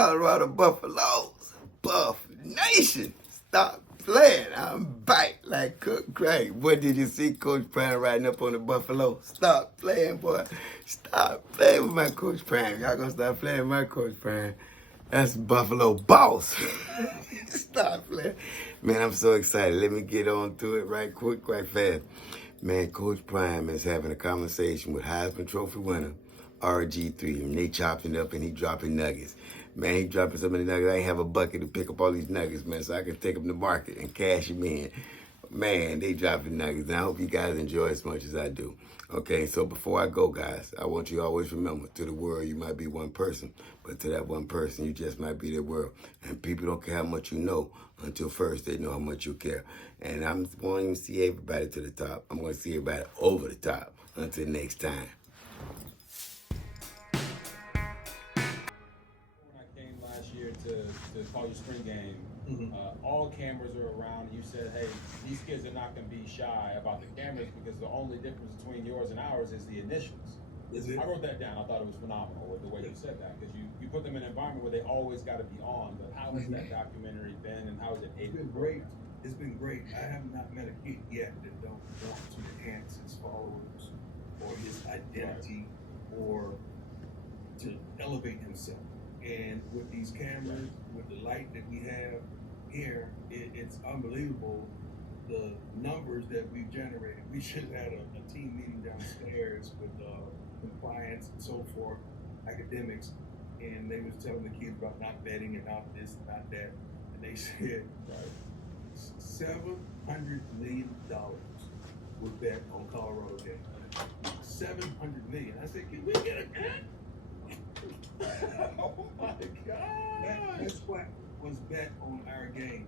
Colorado Buffaloes. Buff Nation. Stop playing. I'm back like Cook Craig. What did you see Coach Prime riding up on the Buffalo? Stop playing, boy. Stop playing with my Coach Prime. Y'all gonna stop playing with my Coach Prime. That's Buffalo boss. Stop playing. Man, I'm so excited. Let me get on to it right quick, right fast. Man, Coach Prime is having a conversation with Heisman Trophy winner RG3, and they chopping up and he dropping nuggets. Man, he dropping so many nuggets. I ain't have a bucket to pick up all these nuggets, man, so I can take them to market and cash them in. Man, they dropping nuggets, and I hope you guys enjoy as much as I do. Okay, so before I go, guys, I want you to always remember, to the world, you might be one person, but to that one person, you just might be the world. And people don't care how much you know until first they know how much you care. And I'm going to see everybody to the top. I'm going to see everybody over the top. Until next time. When I came last year to call your spring game, all cameras are around. You said, hey, these kids are not going to be shy about the cameras because the only difference between yours and ours is the initials. I wrote that down. I thought it was phenomenal with the way you said that, because you put them in an environment where they always got to be on. But how has that documentary been, and how has it aided? It's been great. It's been great. I have not met a kid yet that don't want to enhance his followers or his identity or to elevate himself. And with these cameras, with the light that we have here, it's unbelievable the numbers that we've generated. We should have had a team meeting downstairs with compliance and so forth, academics, and they was telling the kids about not betting and not this and not that, and they said $700 million was bet on Colorado game. $700 million. I said, can we get a bet? Oh my God! That's what was bet on our game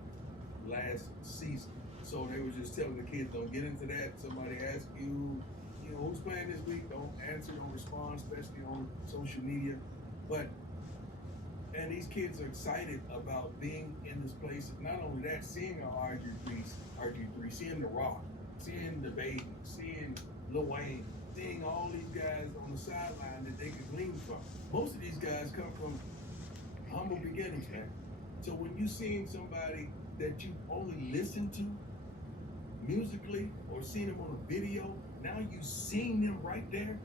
last season. So they was just telling the kids, don't get into that. Somebody asks you, who's playing this week? Don't answer, don't respond, especially on social media. And these kids are excited about being in this place. Not only that, seeing our RG3, seeing The Rock, seeing the Baby, seeing Lil Wayne, seeing all these guys on the sideline that they can glean from. Most of these guys come from humble beginnings, man. So when you seeing somebody that you only listen to musically or seen them on a video, now you seeing them right there,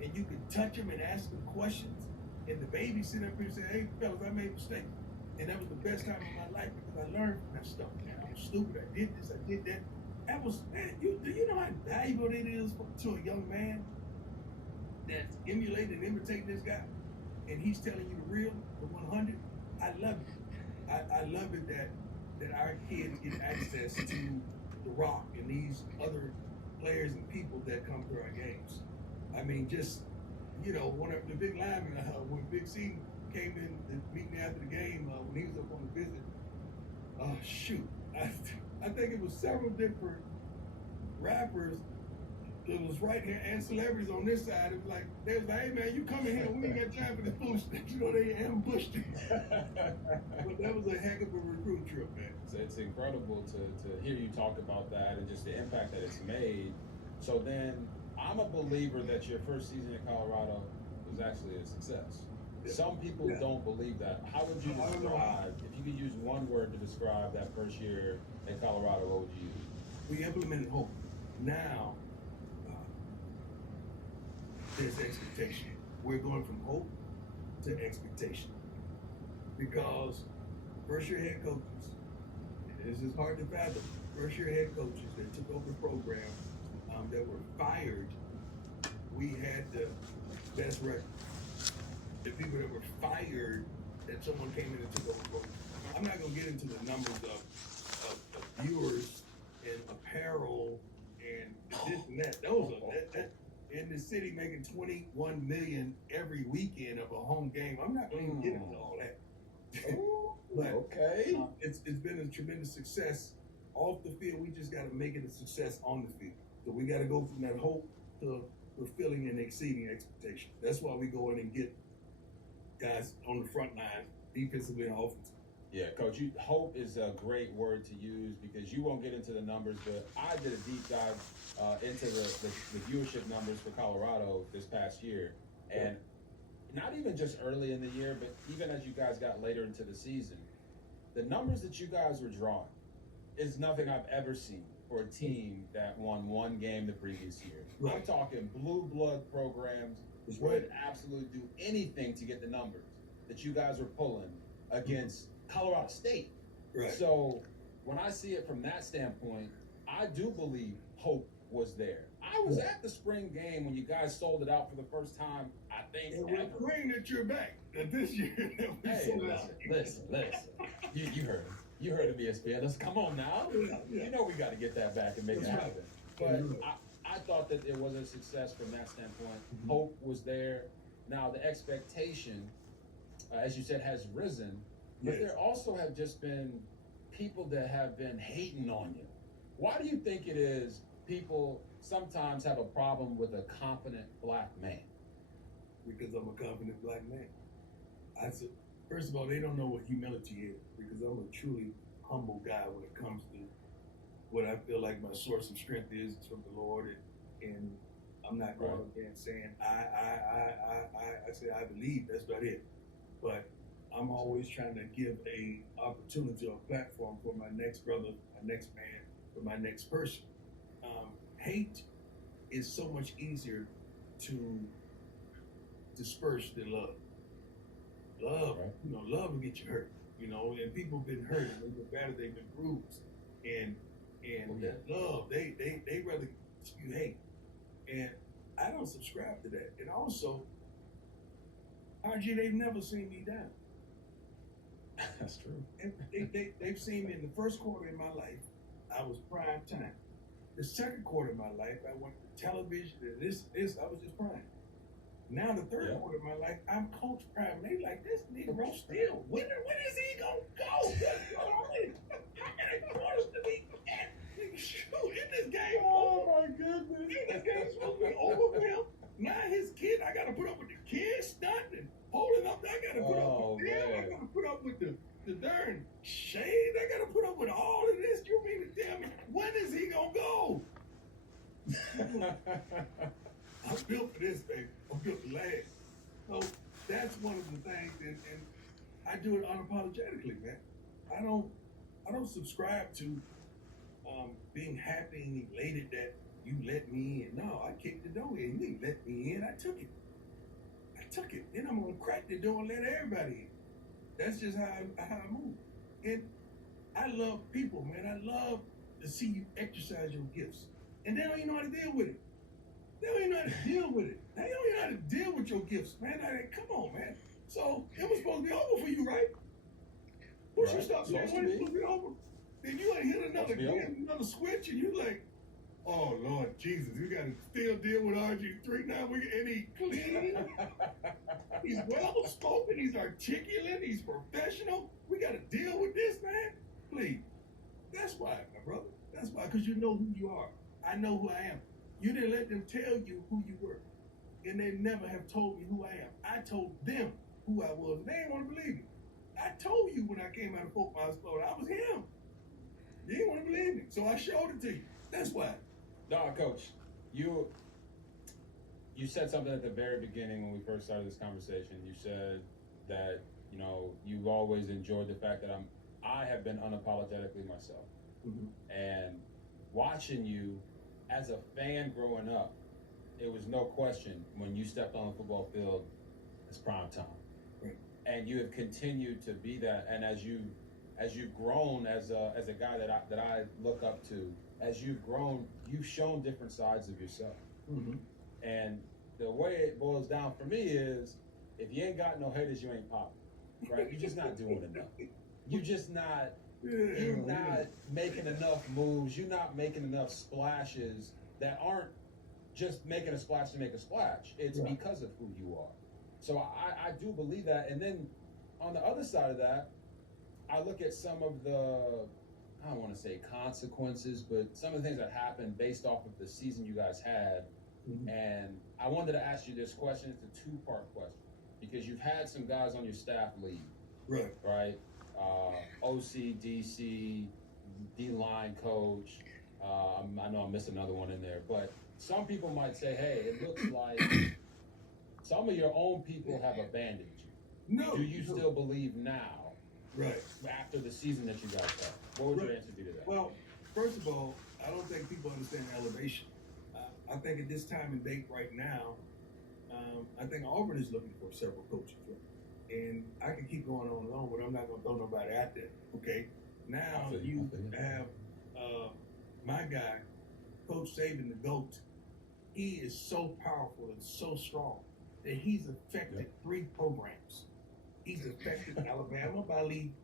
and you can touch them and ask them questions. And the Baby sit up here and say, hey, fellas, I made a mistake. And that was the best time of my life because I learned from that stuff. Man, I was stupid. I did this, I did that. That was, man, do you know how valuable it is to a young man that's emulating and imitating this guy? And he's telling you the real, the 100. I love it. I love it that our kids get access to The Rock and these other players and people that come through our games. I mean, just, one of the big linemen, when Big C came in to meet me after the game, when he was up on the visit, I think it was several different rappers that was right here and celebrities on this side. It was like, they was like, hey man, you come in here, we ain't got time for this foolishness. They ambushed you. But that was a heck of a recruit trip, man. So it's incredible to hear you talk about that and just the impact that it's made. So then, I'm a believer that your first season in Colorado was actually a success. Some people don't believe that. How would you describe, if you could use one word to describe that first year in Colorado, what would you use? We implemented hope. Now, there's expectation. We're going from hope to expectation. Because first year head coaches, this is hard to fathom, first year head coaches that took over the program that were fired, we had the best record. The people that were fired, that someone came in and took over the program. I'm not going to get into the numbers of viewers and apparel and this and that. Those are in the city making $21 million every weekend of a home game. I'm not going to get into all that. But okay, it's been a tremendous success off the field. We just got to make it a success on the field. So we got to go from that hope to fulfilling and exceeding expectation. That's why we go in and get guys on the front line, defensively and offensively. Yeah, Coach, hope is a great word to use because you won't get into the numbers, but I did a deep dive into the viewership numbers for Colorado this past year. And not even just early in the year, but even as you guys got later into the season, the numbers that you guys were drawing is nothing I've ever seen for a team that won one game the previous year. Right. I'm talking blue blood programs would absolutely do anything to get the numbers that you guys were pulling against Colorado State. Right. So when I see it from that standpoint, I do believe hope was there. I was at the spring game when you guys sold it out for the first time, I think, And we're ever. praying that you're back. That this year that we Hey, sold out. listen. You heard him. You heard him, ESPN. Let's come on now. Yeah. You know we got to get that back and make That's it right. happen. But I thought that it was a success from that standpoint. Hope was there. Now the expectation, as you said, has risen. But Yes. there also have just been people that have been hating on you. Why do you think it is people sometimes have a problem with a confident black man? Because I'm a confident black man. I said, first of all, they don't know what humility is because I'm a truly humble guy when it comes to what I feel like my source of strength is from the Lord, and I'm not going up there and saying I say I believe. That's about it. But I'm always trying to give a opportunity or a platform for my next brother, my next man, for my next person. Hate is so much easier to disperse than love. Love, love will get you hurt, and people have been hurt, and they've been battered, they've been bruised, and that love, they rather spew hate, and I don't subscribe to that. And also, RG, they've never seen me down. That's true. And they've seen me in the first quarter of my life, I was prime time. The second quarter of my life, I went to television, and this, I was just prime. Now the third quarter of my life, I'm Coach Prime. They like, this Negro still winner. When is he gonna go? How many quarters did he get? Shoot, in this game over. my goodness. This game's supposed to be over for him. Now his kid, I gotta put up with the kid stunting, holding up. I gotta put up with them. I gotta put up with the darn shade. I gotta put up with all of this. You mean to tell me when is he gonna go? I'm built for this, baby. I'm built to last. So that's one of the things, and I do it unapologetically, man. I don't subscribe to being happy and elated that you let me in. No, I kicked the door in. You let me in. I took it. Then I'm gonna crack the door and let everybody in. That's just how I move. And I love people, man. I love to see you exercise your gifts. And they don't even know how to deal with it. They don't even know how to deal with it. They don't even know how to deal with your gifts, man. Come on, man. So it was supposed to be over for you, right? Once you stop saying when it's supposed to be over, then you ain't hit another switch, and you like, oh Lord Jesus, we gotta still deal with RG3 now. And he clean. He's well spoken. He's articulate. He's professional. We gotta deal with this, man. Please. That's why, my brother. That's why, because you know who you are. I know who I am. You didn't let them tell you who you were. And they never have told me who I am. I told them who I was. They didn't want to believe me. I told you when I came out of Fort Myers, Florida, I was him. You didn't want to believe me. So I showed it to you. That's why. No, Coach, you said something at the very beginning when we first started this conversation. You said that, you've always enjoyed the fact that I have been unapologetically myself. Mm-hmm. And watching you as a fan growing up, it was no question when you stepped on the football field, it's prime time. Right. And you have continued to be that. And as you've grown as a guy that I look up to, as you've grown, you've shown different sides of yourself. Mm-hmm. And the way it boils down for me is, if you ain't got no haters, you ain't popping, right? You're just not doing enough. You're just not. You're not making enough moves. You're not making enough splashes that aren't just making a splash to make a splash. It's because of who you are. So I do believe that. And then on the other side of that, I look at some of the, I don't want to say consequences, but some of the things that happened based off of the season you guys had. Mm-hmm. And I wanted to ask you this question. It's a two-part question, because you've had some guys on your staff leave. Right? OC, DC, D-line coach. I know I'm missing another one in there, but some people might say, hey, it looks like some of your own people have abandoned you. No. Do you still believe now, Right. after the season that you guys had? What would your answer be to that? Well, first of all, I don't think people understand elevation. I think at this time and date right now, I think Auburn is looking for several coaches. Right? And I can keep going on and on, but I'm not going to throw nobody out there. Okay? Now you have my guy, Coach Saban, the GOAT. He is so powerful and so strong that he's affected 3 programs. He's affected Alabama by leaving.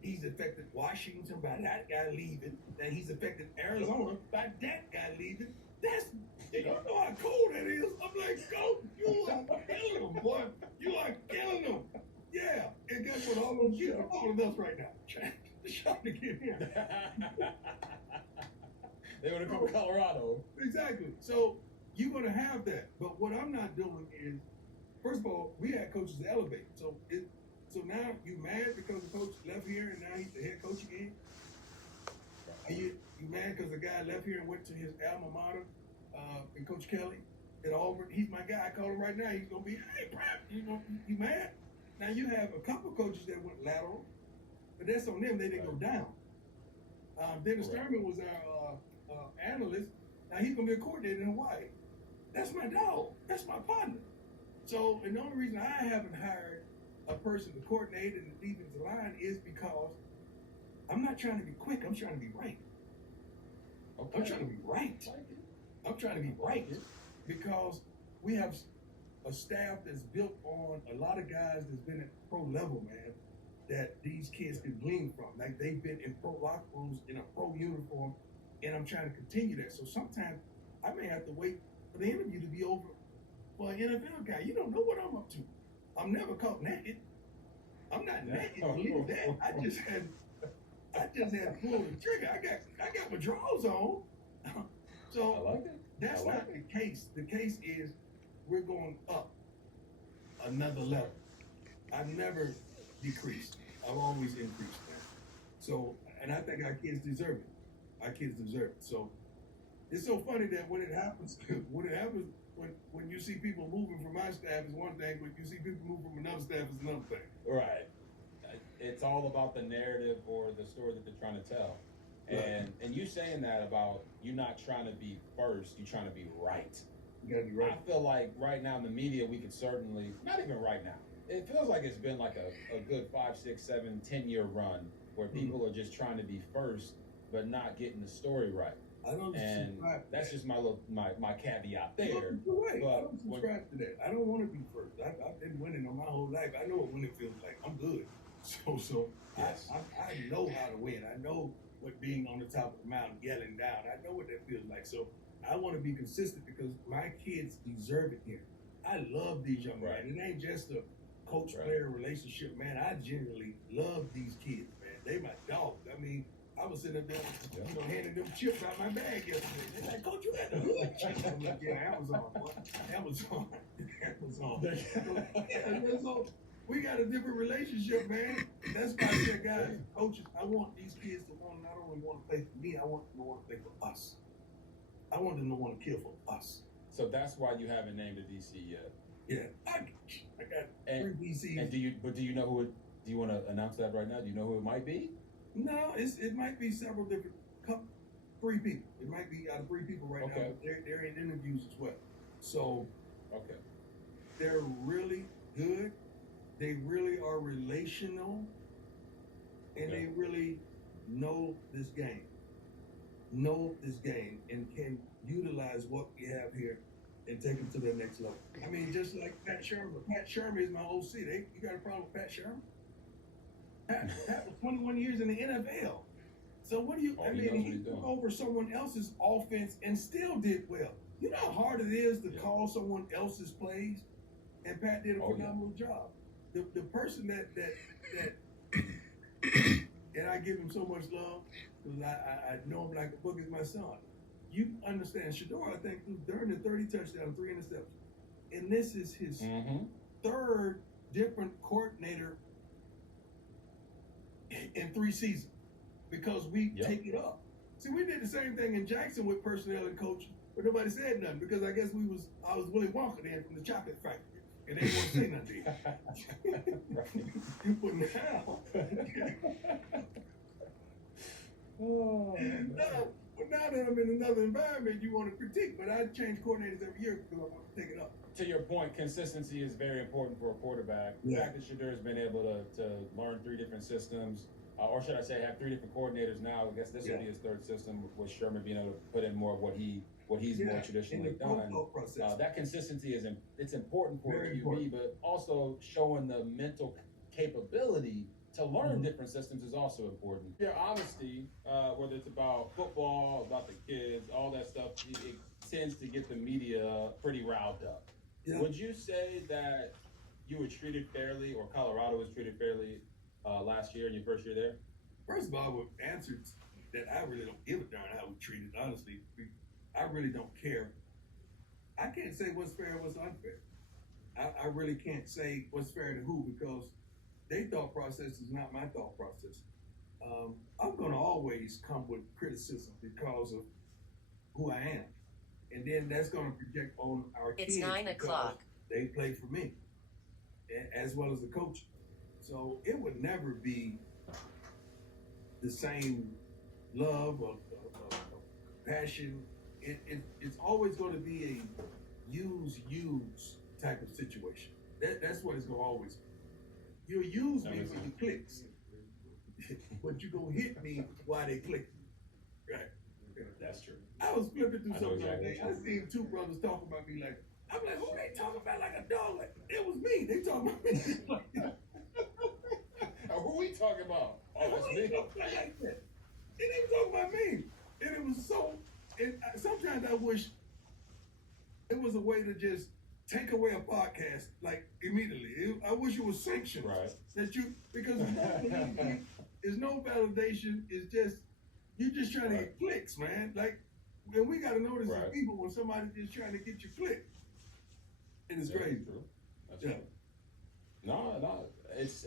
He's affected Washington by that guy leaving. And he's affected Arizona by that guy leaving. You don't know how cold that is. I'm like, Coach, you are killing them, boy. You are killing them. Yeah. And guess what? All those kids are calling us right now. Trying to get here. They want to come to Colorado. Exactly. So you're going to have that. But what I'm not doing is, first of all, we had coaches elevate. So now you mad because the coach left here and now he's the head coach again? Are you mad because the guy left here and went to his alma mater, and Coach Kelly at Auburn? He's my guy. I call him right now. He's going to be, hey, Prime, you mad? Now you have a couple coaches that went lateral, but that's on them. They didn't go down. Dennis Thurman was our analyst. Now he's going to be a coordinator in Hawaii. That's my dog. That's my partner. So, and the only reason I haven't hired a person to coordinate in the defensive line is because I'm not trying to be quick. I'm trying to be right. Okay. I'm trying to be right. I'm trying to be right because we have a staff that's built on a lot of guys that's been at pro level, man, that these kids can glean from. Like they've been in pro locker rooms in a pro uniform, and I'm trying to continue that. So sometimes I may have to wait for the interview to be over for an NFL guy. You don't know what I'm up to. I'm never caught naked. I'm not naked. Believe that. I just had to pull the trigger. I got my drawers on. So I like it. That's not the case. The case is we're going up another level. I've never decreased. I've always increased, man. So, and I think our kids deserve it. Our kids deserve it. So it's so funny that when it happens, when you see people moving from my staff is one thing, but you see people move from another staff is another thing. Right. It's all about the narrative or the story that they're trying to tell. And you saying that about you not trying to be first, you trying to be right. You gotta be right. I feel like right now in the media we could certainly, not even right now, it feels like it's been like a good 5, 6, 7, 10-year run where people are just trying to be first but not getting the story right. I don't subscribe to that's that. just my caveat there. You're right. But I don't subscribe to that. I don't want to be first. I've been winning on my whole life. I know what winning feels like. I'm good. So yes. I know how to win. I know what being on the top of the mountain yelling down. I know what that feels like. So I want to be consistent because my kids deserve it here. I love these young men. It ain't just a coach-player relationship, man. I genuinely love these kids, man. They my dogs. I mean, I was sitting up there, handing them chips out my bag yesterday. They're like, Coach, you got the hood chips. I'm like, yeah, Amazon, boy. Amazon. So we got a different relationship, man. That's why I said, guys, coaches, I want these kids to not only want to play for me, I want them to want to play for us. I want them to want to kill for us. So that's why you haven't named a DC yet. Yeah, I got 3 DCs. And do you know who? Do you want to announce that right now? Do you know who it might be? No, it might be several different, 3 people. It might be out of 3 people right now. But they're in interviews as well. So, they're really good. They really are relational, and they really know this game. And can utilize what we have here and take them to the next level. I mean, just like Pat Sherman. Pat Sherman is my OC. You got a problem with Pat Sherman? Pat was 21 years in the NFL. So what do you? He took over someone else's offense and still did well. You know how hard it is to call someone else's plays, and Pat did a phenomenal job. The person that and I give him so much love because I know him like a book is my son. You understand, Shador, I think, during the 30 touchdowns, 3 interceptions. And this is his 3rd different coordinator in 3 seasons because we take it up. See, we did the same thing in Jackson with personnel and coaching, but nobody said nothing because I guess I was Willy Wonka then from the chocolate factory. and they won't say nothing. But now that I'm in another environment, you want to critique. But I change coordinators every year because I want to take it up. To your point, consistency is very important for a quarterback. The fact that Shedeur has been able to learn 3 different systems, or should I say have 3 different coordinators now. I guess this will be his 3rd system, with Sherman being able to put in more of what he's more traditionally done. That consistency it's important for a QB, but also showing the mental capability to learn different systems is also important. Your honesty, whether it's about football, about the kids, all that stuff, it tends to get the media pretty riled up. Yeah. Would you say that you were treated fairly, or Colorado was treated fairly last year in your first year there? First of all, I would answer that I really don't give a darn how we treated, honestly. I really don't care. I can't say what's fair and what's unfair. I really can't say what's fair to who, because their thought process is not my thought process. I'm going to always come with criticism because of who I am. And then that's going to project on our kids. It's 9 o'clock. They play for me, as well as the coach. So it would never be the same love or passion. It's always going to be a use type of situation. That's what it's going to always be. You'll use me for your clicks, but you're going to hit me while they click. Right. That's true. I was flipping through something like that. I seen 2 brothers talking about me like, I'm like, who they talking about like a dog? Like, it was me. They talking about me. Who we talking about? Oh, it's me. Like that. They didn't talk about me. And it was so, sometimes I wish it was a way to just take away a podcast like immediately. I wish it was sanctioned. Right. That you, because there's no validation. It's just, you're just trying to get clicks, man. Like, and we got to notice as people when somebody's just trying to get your click. And it's crazy. True. That's true. No, it's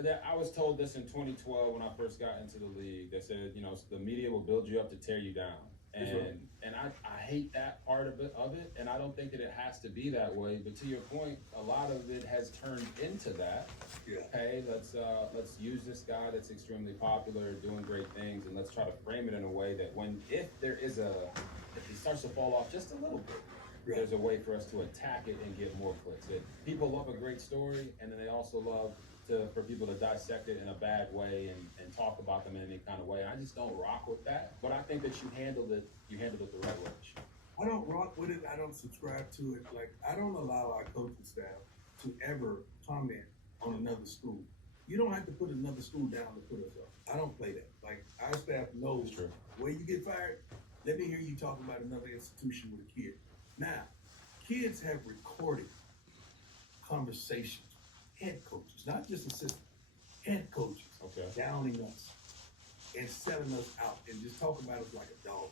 that I was told this in 2012 when I first got into the league. They said, the media will build you up to tear you down. And I hate that part of it, and I don't think that it has to be that way. But to your point, a lot of it has turned into that. Yeah. Hey, let's use this guy that's extremely popular, doing great things, and let's try to frame it in a way that if it starts to fall off just a little bit, there's a way for us to attack it and get more clicks. People love a great story, and then they also love for people to dissect it in a bad way and talk about them in any kind of way. I just don't rock with that. But I think that you handled it the right way. I don't rock with it. I don't subscribe to it. Like, I don't allow our coaching staff to ever comment on another school. You don't have to put another school down to put us up. I don't play that. Like, our staff knows where you get fired. Let me hear you talk about another institution with a kid. Now, kids have recorded conversations. Head coaches, not just assistants, head coaches, downing us and selling us out and just talking about us like a dog.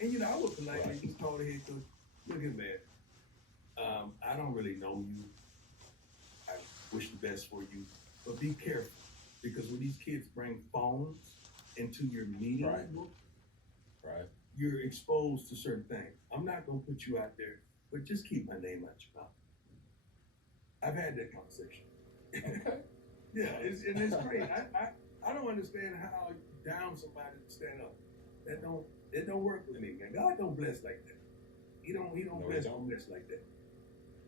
And I would politely just call the head coach, look at that. I don't really know you. I wish the best for you, but be careful, because when these kids bring phones into your meeting room, you're exposed to certain things. I'm not gonna put you out there, but just keep my name out your mouth. I've had that conversation. Yeah, it's great. I don't understand how down somebody to stand up. It don't work with me, man. God don't bless like that. He don't bless like that.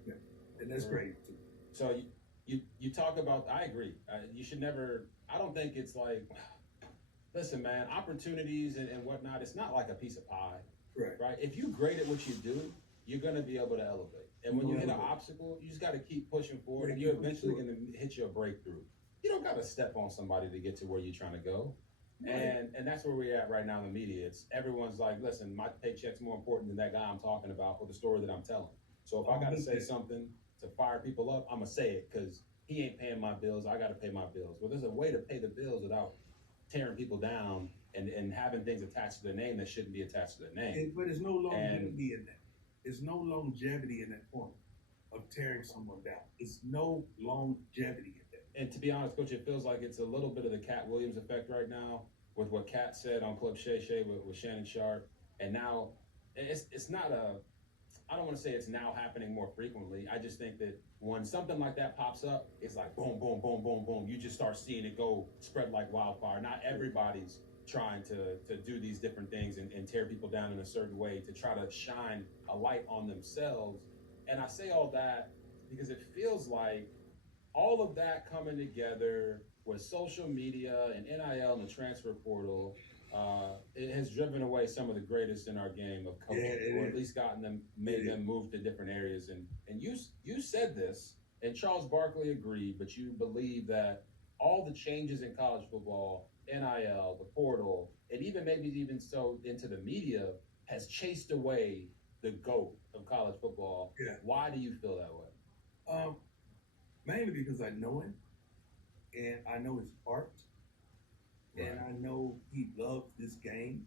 Yeah, and that's great too. So you talk about. I agree. You should never. I don't think it's like. Listen, man. Opportunities and whatnot. It's not like a piece of pie. Right. If you're great at what you do, you're gonna be able to elevate. And when you hit an obstacle, you just got to keep pushing forward, and you're eventually going to hit your breakthrough. You don't got to step on somebody to get to where you're trying to go. And that's where we're at right now in the media. Everyone's like, listen, my paycheck's more important than that guy I'm talking about or the story that I'm telling. So if I got to say something to fire people up, I'm going to say it, because he ain't paying my bills. I got to pay my bills. Well, there's a way to pay the bills without tearing people down and having things attached to their name that shouldn't be attached to their name. But there's no longevity in that. There's no longevity in that point of tearing someone down. There's no longevity in that. And to be honest, Coach, it feels like it's a little bit of the Cat Williams effect right now with what Cat said on Club Shay Shay with Shannon Sharp. And now it's not I don't want to say it's now happening more frequently. I just think that when something like that pops up, it's like boom, boom, boom, boom, boom. You just start seeing it go spread like wildfire. Not everybody's trying to do these different things and tear people down in a certain way to try to shine a light on themselves. And I say all that because it feels like all of that coming together with social media and NIL and the transfer portal, it has driven away some of the greatest in our game of coaching, or at least gotten them, made them move to different areas. And you said this, and Charles Barkley agreed, but you believe that all the changes in college football, NIL, the portal, and even so into the media has chased away the GOAT of college football. Yeah. Why do you feel that way? Mainly because I know him, and I know his heart, and I know he loves this game.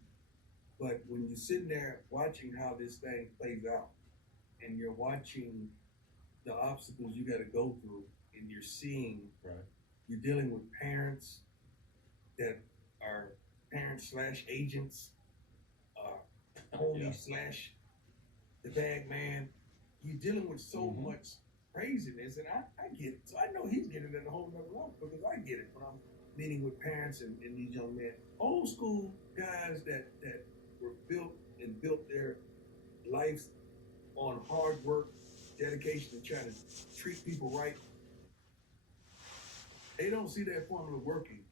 But when you're sitting there watching how this thing plays out, and you're watching the obstacles you got to go through, and you're seeing, you're dealing with parents that are parents/agents, homie slash the bag man. You're dealing with so much craziness, and I get it. So I know he's getting it at a whole nother level because I get it when I'm meeting with parents and these young men. Old school guys that were built their lives on hard work, dedication, and trying to treat people right. They don't see that formula working,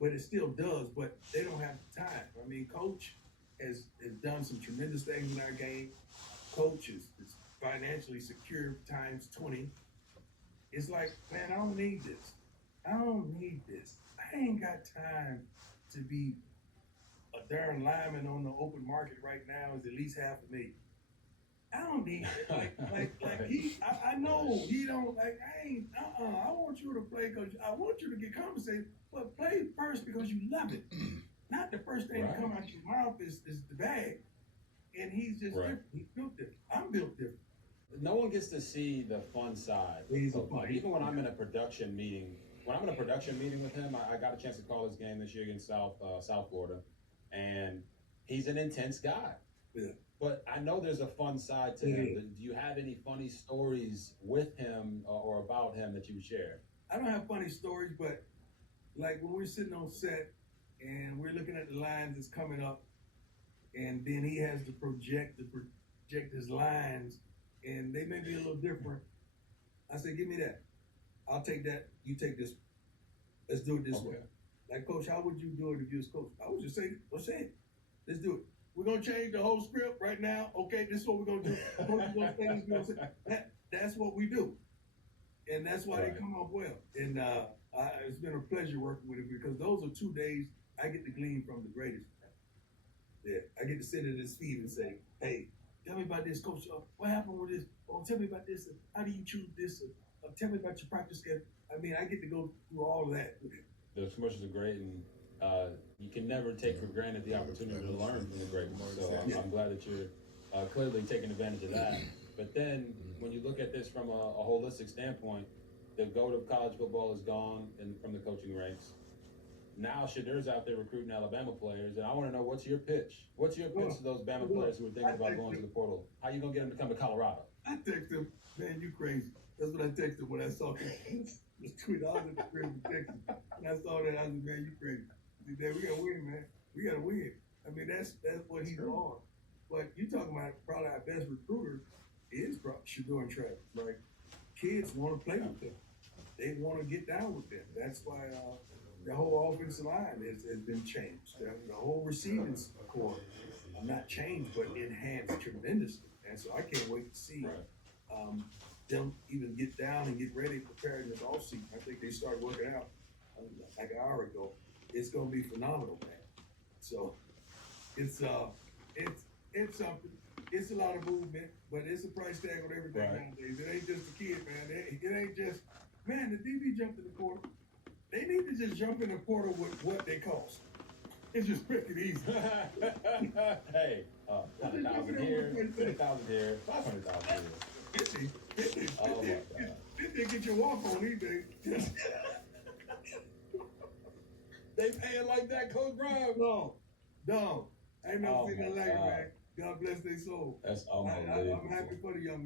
but it still does, but they don't have the time. I mean, Coach has done some tremendous things in our game. Coach is financially secure times 20. It's like, man, I don't need this. I don't need this. I ain't got time to be a darn lineman on the open market right now is at least $500,000. I don't need it. I know he don't, I want you to play because I want you to get compensated, but play first because you love it. Not the first thing to come out your mouth is the bag. And he's just different. He's built different. I'm built different. No one gets to see the fun side. Even when I'm in a production meeting, with him, I got a chance to call his game this year against South Florida, and he's an intense guy. Yeah. But I know there's a fun side to him. Do you have any funny stories with him or about him that you would share? I don't have funny stories, but like when we're sitting on set and we're looking at the lines that's coming up, and then he has to project his lines, and they may be a little different. I say, give me that. I'll take that. You take this. Let's do it this way. Like, Coach, how would you do it if you was coach? I would just say, let's say it. Let's do it. We're going to change the whole script right now. Okay, this is what we're going to do. Coach is going to say this. That's what we do. And that's why they come off well. And it's been a pleasure working with him because those are 2 days I get to glean from the greatest. Yeah, I get to sit at his feet and say, hey, tell me about this, Coach. What happened with this? Oh, tell me about this. How do you choose this? Tell me about your practice schedule. I mean, I get to go through all of that with him. The commercials are great, and you can never take for granted the opportunity to learn from the greatest. So I'm glad that you're clearly taking advantage of that. But then when you look at this from a holistic standpoint, the GOAT of college football is gone from the coaching ranks. Now Shadur's out there recruiting Alabama players, and I want to know, what's your pitch? What's your pitch to those Bama players who are thinking about going to the portal? How you going to get them to come to Colorado? I text him, man, you crazy. That's what I texted when I saw him. This tweet, I was at the crib in Texas. And I saw that, I said, man, you crazy. I said, we got to win, man. We got to win. I mean, that's what he's on. But you talking about probably our best recruiter is Shadur and Travis, right? Kids want to play with them. They want to get down with them. That's why the whole offensive line has been changed. The whole receiving core, not changed, but enhanced tremendously. And so I can't wait to see them even get down and get ready, preparing this offseason. I think they started working out like an hour ago. It's going to be phenomenal, man. So it's something. It's a lot of movement, but it's a price tag on everything nowadays. It ain't just a kid, man. It ain't just, man, the DB jumped in the portal. They need to just jump in the portal with what they cost. It's just quick and easy. Hey, 100,000 here, 50,000 here, 500,000 here. 50. Oh my God. They get your walk on these days. They paying like that, Coach Prime? No. Ain't no thing like it, man. God bless their soul. That's I'm unbelievable. happy for the young man.